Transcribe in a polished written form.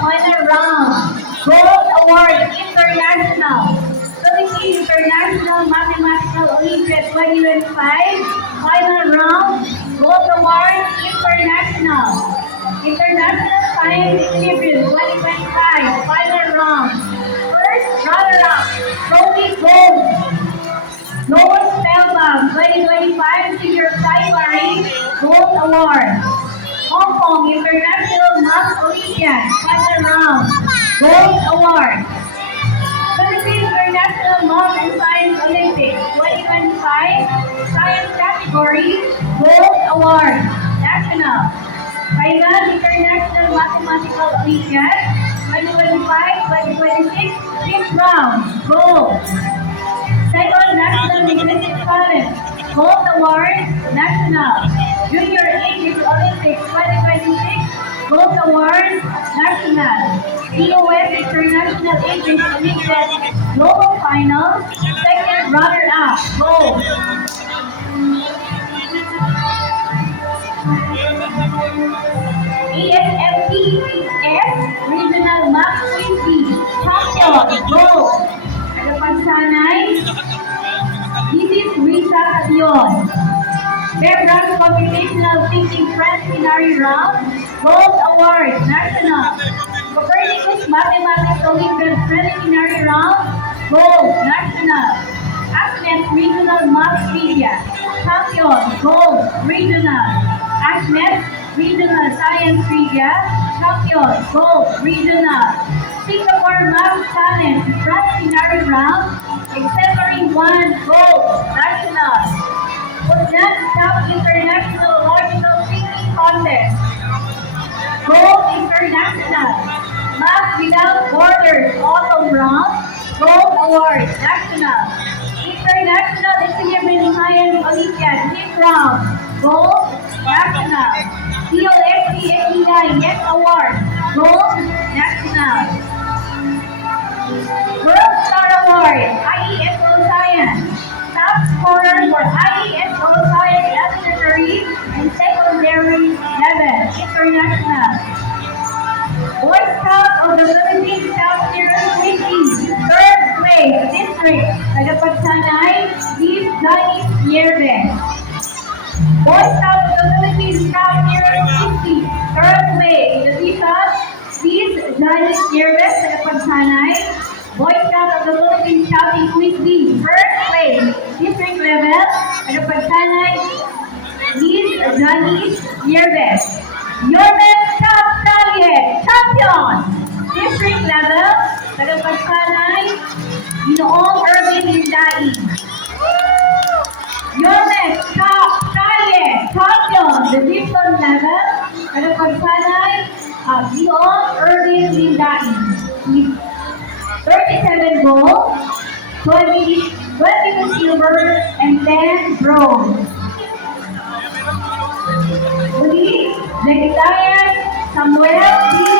final round. Gold Award International. Philippine International Mathematical Olympiad 2025. Final round. Gold Award International. International Science Equilibrium 2025. Final round. First runner-up. Trophy Gold. Noah Spellbound 2025 Senior Primary Gold Award. Hong Kong International Math Olympiad Final Round Gold Award. Philippine International Math and Science Olympics 2025 Science Category Gold Award National. Thailand International Mathematical Olympiad 2025-2026 Fifth Round Gold. Second National Linguistic Challenge Gold Award National. Junior English Olympics 2026 Gold Award National. EOS International English Olympiad Global Finals Second Runner-Up Gold. ESFPS Regional Math Quiz Champion Gold. Pagsanay, this is Risa Abion. Bebrand Computational Thinking Preliminary Round, Gold Award, National. Copernicus Mathematics Olympiad Preliminary Round, Gold, National. ASMET Regional Math Media, Champion, Gold, Regional. ASMET Regional Science Media, Champion, Gold, Regional. Singapore Math Challenge Preliminary Round, Exemplary 1 Gold National. Punjab South International Logical Thinking Contest Gold International. Math Without Borders Autumn Round Gold Award National. International Equilibrium Science Olympiad Fifth Round Gold National. COST EI Yes Award Gold National. World Star Award, IESO Science. Top scorer for IESO Science Elementary and Secondary Level, International. Boy Scout of the Philippines South Sierra City, third place, District, Tagapagsanay, East Johnny Yerbe. Boy Scout of the Philippines South Sierra City, third place, Division, East Johnny Yerbe, Tagapagsanay. Boy Scout of the Philippines Southeast Weekly, first place, district level, Tagapagsanay, East Johnny Yerbe. Yerbe Top Talye, champion, district level, Tagapagsanay, Ginoong Irvin Lindai. Yerbe Top Talye, champion, division level, Tagapagsanay, Ginoong Irvin Lindai. 37 gold, 22 silver, and 10 bronze. Muli, Secretariat Samuel D.